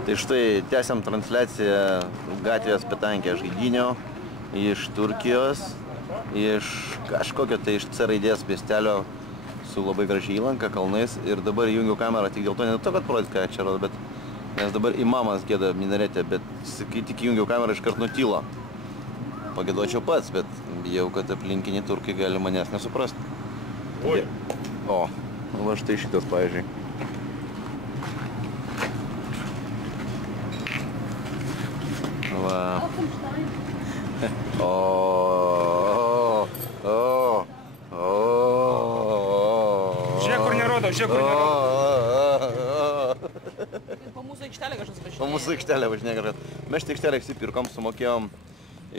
Tai štai tęsiam transliaciją gatvės Petankė žaidynio iš Turkijos, iš kažkokio tai iš C raidės miestelio su labai gražiai įlanka, kalnais. Ir dabar įjungiau kamerą tik dėl to, ne dėl to, kad parodyt, ką čia rodo, bet nes dabar imamas gėda minaretė, bet kai tik įjungiau kamerą, iškart nutylo. Pagėduočiau pats, bet bijau, kad aplinkiniai turkai gali manęs nesuprasti. Oi. O, va štai šitas, pavyzdžiui. Va. Žiūrėk, kur nerodo, žiūrėk, kur nerodo. Po mūsų aikštelę kažkas važinėja. Po mūsų aikštelę važinėja kažkas. Mes šitą aikštelę įsipirkom, sumokėjom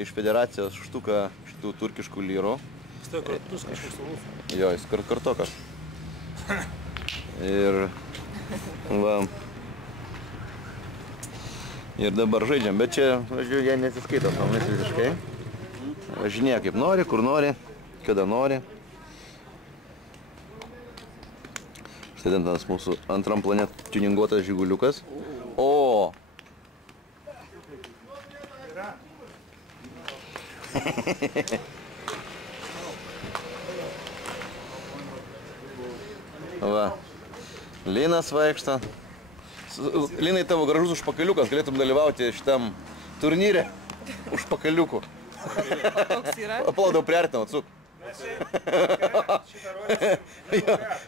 iš federacijos štuką šitų turkiškų lyrų. Stai kartus kažkoks rūs. Jo, jis kartokas. Ir va. Ir dabar žaidžiam, bet čia, žodžiu, jie nesiskaito su mumis visiškai. Važinėja kaip nori, kur nori, kada nori. Štai ten tas mūsų antram plane tuninguotas žiguliukas. O! Va. Linas vaikšto. Linai, tavo gražus užpakaliukas, galėtum dalyvauti šitam turnyre užpakaliukų. Koks yra? Aplaudau priartinau, atsuk.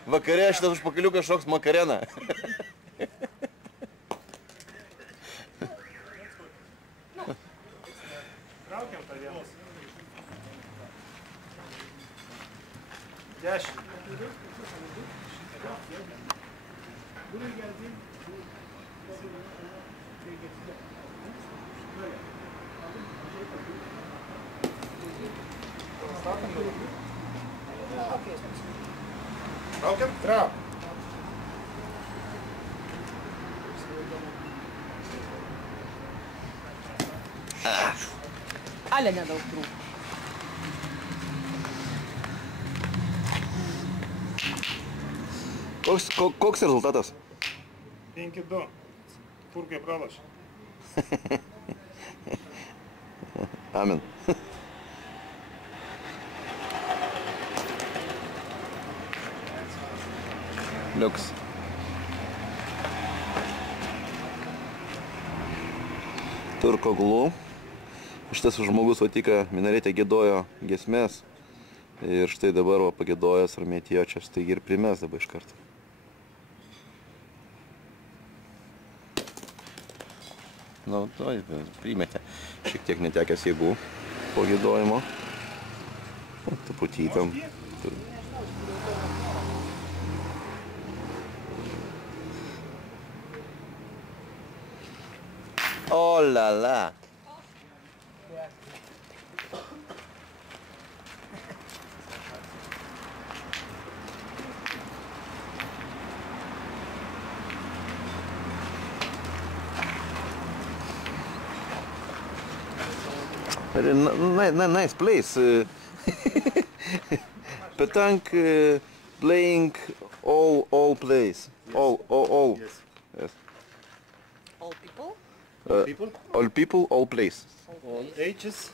Vakare šitas užpakaliukas šoks makareną. Traukiam tą vienas. 10. Traukiam? Trauk. Ale nedaug trūko. Koks rezultatas? 5-2. Turkai pralošė. Amen. Liuks. Turkoglu. Šitas žmogus va tik minaretė gėdojo giesmės. Ir štai dabar va pagėdojęs ramiai atėjo čia, štai ir primės dabar iš karto. Nu, to primetė. Šiek tiek netekęs jėgų po gėdojimo. Truputį tam. O la la. Nice place. Petank playing all place. All. Yes. All people? All people? All people, all place. All ages?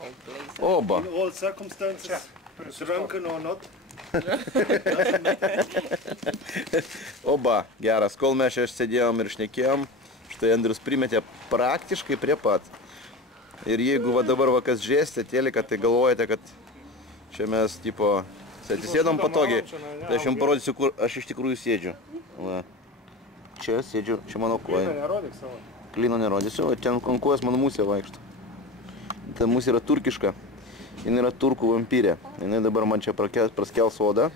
All places. Oba. In all circumstances? Drunken or not? Oba, geras. Kol mes čia sėdėjom ir šnekėjom, štai Andrius primetė praktiškai prie pat. Ir jeigu va dabar va kas žiūrėsite teliką, tai galvojate, kad čia mes tipo atsisėdom patogiai. Tai aš jums parodysiu, kur aš iš tikrųjų sėdžiu. Va. Čia sėdžiu, čia mano koja. Klino nerodyk savo. Klino nerodysiu, o ten konkuojas mano musė vaikšto. Ta musė yra turkiška. Jis yra turkų vampyrė. Jis dabar man čia praskels odą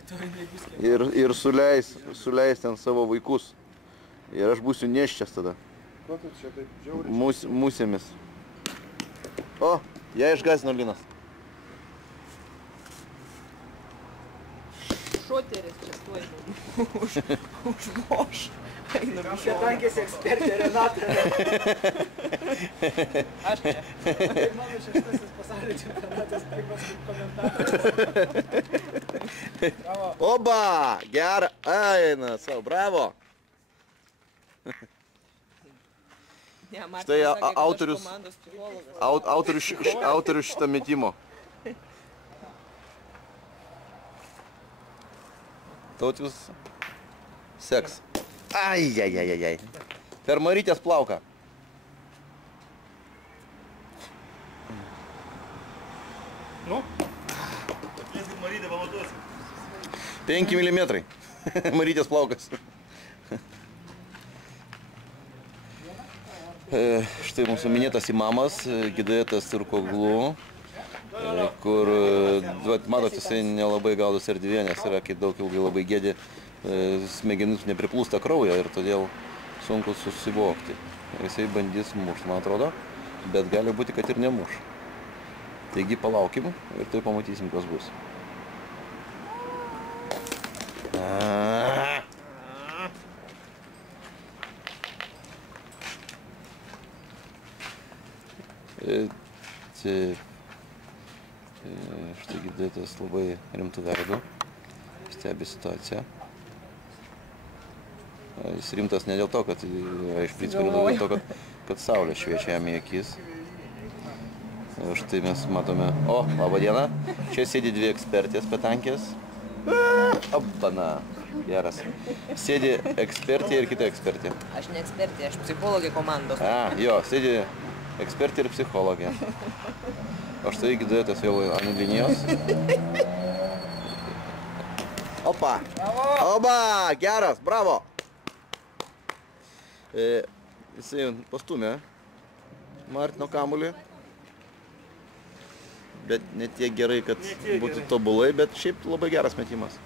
ir suleis ten savo vaikus. Ir aš būsiu neščias tada. Ko tu čia taip žiauriai? Musėmis. O, ją išgąsdino Linas. Šoteris čia tuoj užloš. Petankės ekspertė Renata. Aš čia. Tai mano šeštasis pasaulio čempionatas pirmas komentaras. Oba, gerą, eina savo, bravo. Ne, Martinas Štai sakė, kad aš autorius- komandos psichologas. Autorius šito metimo. Tautius seks. Ai. Per Marytės plauką. Nu? Atleiskit, Marytė, pamatuosi. 5 mm. Marytės plaukas. Štai mūsų minėtas imamas, Gidetas Turkoglu, kur, matot, jisai nelabai gaudos erdvėje, nes yra, kai daug ilgai labai gėdė, smegenys nepriplūsta kraujo ir todėl sunku susivokti. Jisai bandys mušti, man atrodo, bet gali būti, kad ir nemuš. Taigi palaukim ir tai pamatysim, kas bus. Štai Gidetas labai rimtų veidų, stebi situaciją. Jis rimtas ne dėl to, kad iš principo dėl to, kad saulė šviečia jam į akis. Štai mes matome, laba diena, čia sėdi dvi ekspertės petankės. Abana, geras. Sėdi ekspertė ir kita ekspertė. Aš ne ekspertė, aš psichologė komandos. Jo, sėdi ekspertė ir psichologė. O štai Gidetas jau ant linijos. Opa! Geras, bravo! Jisai pastumė Martino kamuolį. Bet ne tiek gerai, kad būtų tobulai, bet šiaip labai geras metimas.